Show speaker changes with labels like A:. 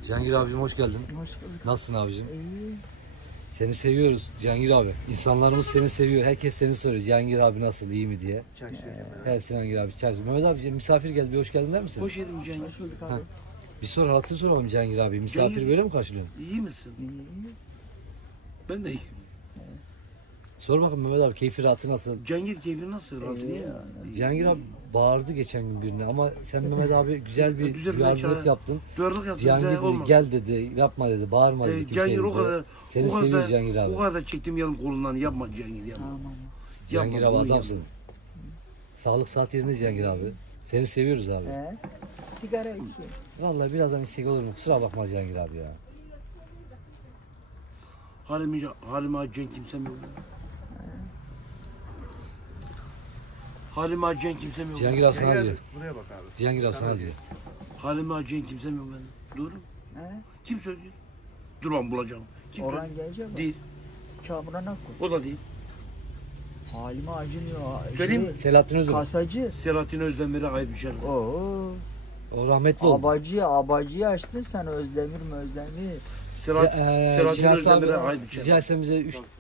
A: Cihangir abicim hoş geldin.
B: Hoş bulduk.
A: Nasılsın abicim?
B: İyi.
A: Seni seviyoruz Cihangir abi. İnsanlarımız seni seviyor. Herkes seni soruyor. Cihangir abi nasıl, iyi mi diye. Hepsi Cihangir abi. Çay. Mehmet abi misafir geldi. Bir hoş geldin der misin?
C: Hoş geldin Cengiz.
B: Hoş bulduk
A: Ha.
B: abi.
A: Bir sor hatır soralım Cihangir abi. Misafir
C: Cihangir-
A: böyle mi karşılıyorsun?
C: İyi misin?
B: İyi.
C: Ben de iyiyim.
A: Sor bakın Mehmet abi keyfi rahatı nasıl?
C: Cengiz keyfi nasıl? Rahatın iyi mi?
A: Cihangir abi bağırdı geçen gün birine ama sen Mehmet abi güzel bir
C: Güzel bir
A: duyarlılık
C: çare.
A: yaptın.
C: Dörtlük yaptım.
A: Cihangir
C: Güzel
A: dedi
C: olmaz.
A: gel dedi, yapma dedi, bağırma dedi kimseye
C: Cihangir o
A: dedi.
C: kadar,
A: Seni
C: o kadar,
A: seviyor Cihangir abi.
C: o kadar çektim yanım kolundan. Yapma Cihangir yapma.
B: Tamam.
A: Cihangir
C: Yapma,
A: abi
C: bunu
A: adamsın.
C: yapma.
A: Sağlık saat yerinde Cihangir abi. Seni seviyoruz abi.
B: Sigara içiyor.
A: Vallahi birazdan istek olur mu? Kusura bakma Cihangir abi ya.
C: Halime acıyan kimsem yok. Halime acıyan kimsem yok.
A: Cihangir abi sana diyor.
D: Buraya bak abi.
A: Cihangir abi sana diyor.
C: Halime acıyan kimsem yok benim. Doğru mu?
B: He?
C: Kim söylüyor? Dur ben bulacağım. Kim
B: Orhan
C: söylüyor?
B: gelecek mi?
C: Değil.
B: Kamuran Akku.
C: O da değil.
B: Halime acınıyor.
C: Söyleyeyim mi?
A: Selahattin Özür.
B: Kasacı.
C: Selahattin Özdemir'e ait bir şey.
B: Oo.
A: O rahmetli oldu.
B: Abacı'yı açtın sen Özdemir mi Özdemir?
C: Selahattin
A: Cihaz
C: Özdemir'e
A: abi
C: ait bir şey.
A: rica etsem bize 3